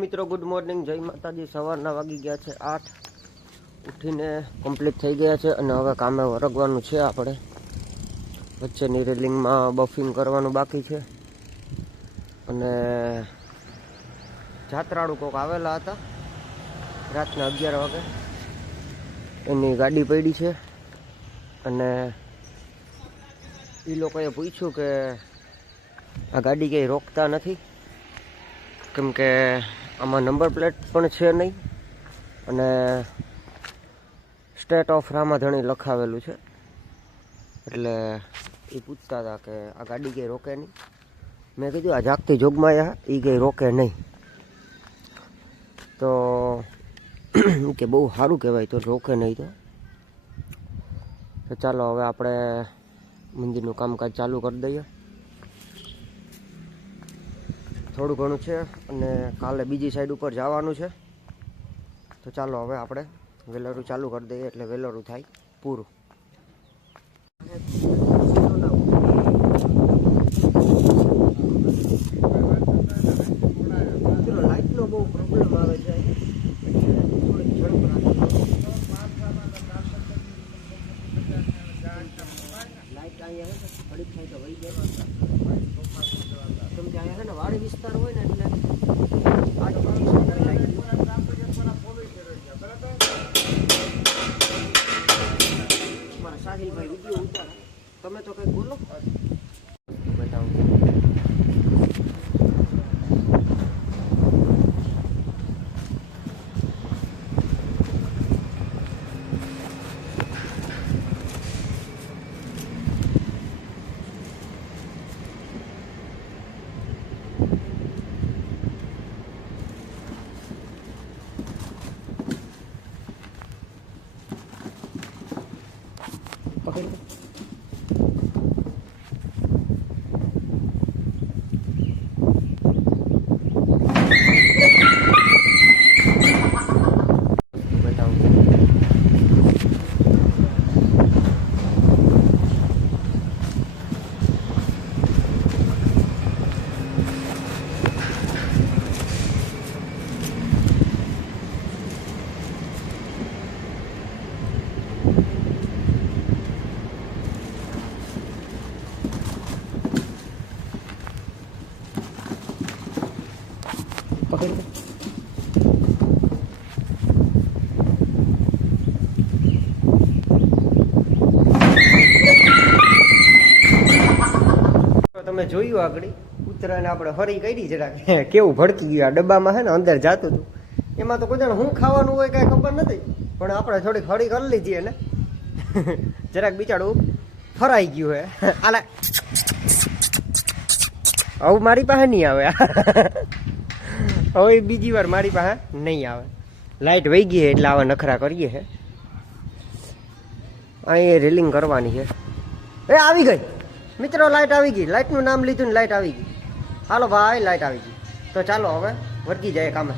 મિત્રો good morning, જય માતાજી। સવારના વાગી ગયા છે 8। ઉઠીને કમ્પ્લીટ થઈ ગયા છે અને હવે કામે વરગવાનું છે। આપણે વચ્ચેની રેલિંગમાં બફિંગ કરવાનું બાકી છે અને જાત્રાળુ કોક આવેલા હતા રાતના 11 વાગે, એની ગાડી પડી છે અને એ લોકોએ પૂછ્યું કે આ ગાડી ક્યાંય રોકતા નથી, કેમ કે આમાં નંબર પ્લેટ પણ છે નહીં અને સ્ટેટ ઓફ રામાધણી લખાવેલું છે, એટલે એ પૂછતા હતા કે આ ગાડી કંઈ રોકે નહીં। મેં કીધું આ જાગતી જોગમાયા એ કંઈ રોકે નહીં, તો કે બહુ સારું કહેવાય, તો રોકે નહીં તો ચાલો હવે આપણે મંદિરનું કામકાજ ચાલુ કરી દઈએ। થોડું ઘણું છે અને કાલે બીજી સાઈડ ઉપર જવાનું છે, તો ચાલો હવે આપણે વેલરું ચાલુ કરી દઈએ એટલે વેલરું થાય પૂરું। લાઇટનો બહુ પ્રોબ્લેમ આવે છે, થોડીક ઝડપ લાઇટ અહીંયા છે ઘડીક થાય તો વહી જાય, કેમ કે અહીંયા છે ને વાડી વિસ્તાર હોય ને એટલે મારા સાહિલભાઈ વિડીયો ઉતારો, તમે તો કંઈક બોલો બતાવો। તમે જોયું આગળ ઉત્તરાયણ આપણે હરી કરી જરાક કેવું ભડકી ગયું, આ ડબ્બામાં છે ને અંદર જાતું હતું, એમાં તો કોઈ શું ખાવાનું હોય કાંઈ ખબર નથી, પણ આપણે થોડીક હળી કરી લીધી એટલે જરાક બિચારું ફરાઈ ગયું હે। આલા હવે મારી પાસે નહીં આવે, હવે બીજી વાર મારી પાસે નહીં આવે। લાઇટ વહી ગઈ એટલે આવા નખરા કરીએ છે, અહીં રેલિંગ કરવાની છે। એ આવી ગઈ મિત્રો, લાઇટ આવી ગઈ, લાઇટનું નામ લીધું ને લાઇટ આવી ગઈ। હાલો ભાઈ, લાઇટ આવી ગઈ, તો ચાલો હવે વર્ગી જાય કામે।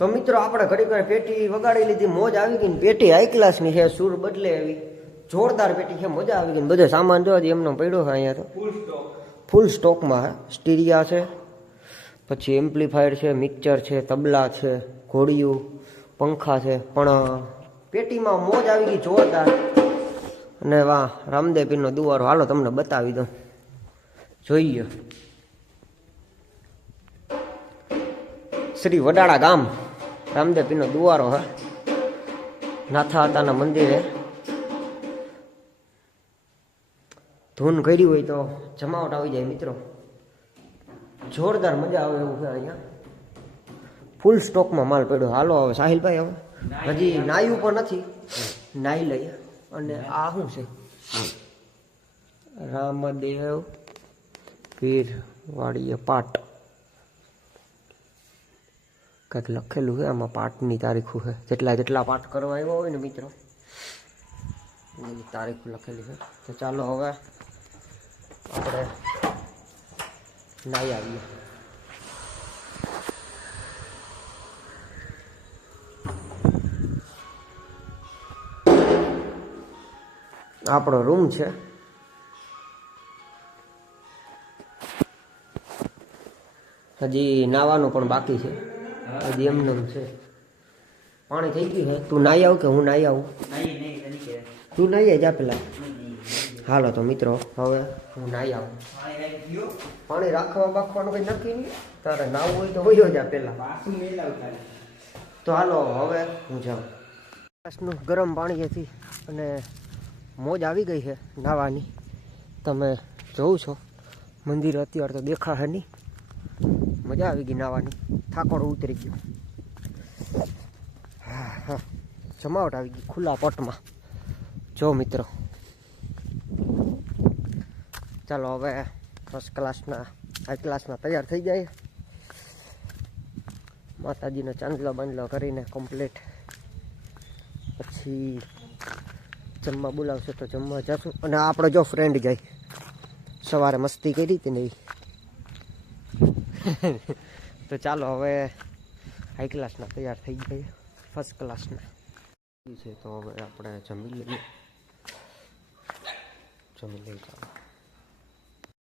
તો મિત્રો આપણે ઘડીક વાર પેટી વગાડી લીધી, મોજ આવી ગઈ. પેટી હાઈ ક્લાસની છે, સૂર બદલે એવી જોરદાર પેટી છે, મજા આવી ગઈ. બધો સામાન જોવા એમનો પડ્યો છે અહીંયા તો ફૂલ સ્ટોકમાં છે. સ્ટીરિયા છે, પછી એમ્પ્લીફાયર છે, મિક્સર છે, તબલા છે, ઘોડિયું, પંખા છે. પણ પેટીમાં મોજ આવી ગઈ જોરદાર. અને વાહ, રામદેવ પીરનો દુવારો હાલો તમને બતાવી દઉં, જોઈએ. શ્રી વડાળા ગામ રામદેવ પીરનો દુવારો હે, નાથા હતાના મંદિરે. ધૂન કરી હોય તો જમાવટ આવી જાય મિત્રો, જોરદાર મજા આવે એવું છે અહીંયા. ફૂલ સ્ટોકમાં માલ પડ્યો. હાલો હવે સાહિલભાઈ, હવે હજી નાયું પણ નથી, નાઈ લઈએ. અને આ શું છે? રામદેવ પીર વાડીએ પાટ, કંઈક લખેલું છે આમાં, પાઠની તારીખું છે. જેટલા પાઠ કરવા આવ્યા હોય ને મિત્રો એની તારીખ લખેલી છે. તો ચાલો હવે આપણે નાઈ આવીએ. આપણો રૂમ છે. હજી નાવાનું પણ બાકી છે, હજી એમને છે. પાણી થઈ ગયું છે. તું નાઈ આવ કે હું નાઈ આવું? તું નાઈ જા પેલા. હાલો તો મિત્રો હવે હું નાઈ આવું. પાણી રાખવા બાખવાનું કઈ નક્કી નહીં, તારે નાવું હોય તો વયો જા પેલા. તો હાલો હવે હું જાઉં. ગરમ પાણીથી અને મોજ આવી ગઈ છે નાવાની. તમે જોઉં છો મંદિર અત્યારે તો દેખાશે નહીં. મજા આવી ગઈ નાવાની, થાકોડો ઉતરી ગયો. હા, જમાવટ આવી ગઈ ખુલ્લા પટમાં. જો મિત્રો, ચાલો હવે ફર્સ્ટ ક્લાસના હાઈ ક્લાસના તૈયાર થઈ જાય. માતાજીનો ચાંદલો બાંદલો કરીને કમ્પ્લીટ. પછી જમવા બોલાવશે તો જમવા જશું. અને આપણો જો ફ્રેન્ડ જાય, સવારે મસ્તી કરી હતી ને તો ચાલો હવે હાઈ ક્લાસના તૈયાર થઈ જાય, ફર્સ્ટ ક્લાસના છે. તો હવે આપણે જમી લઈએ ચાલો.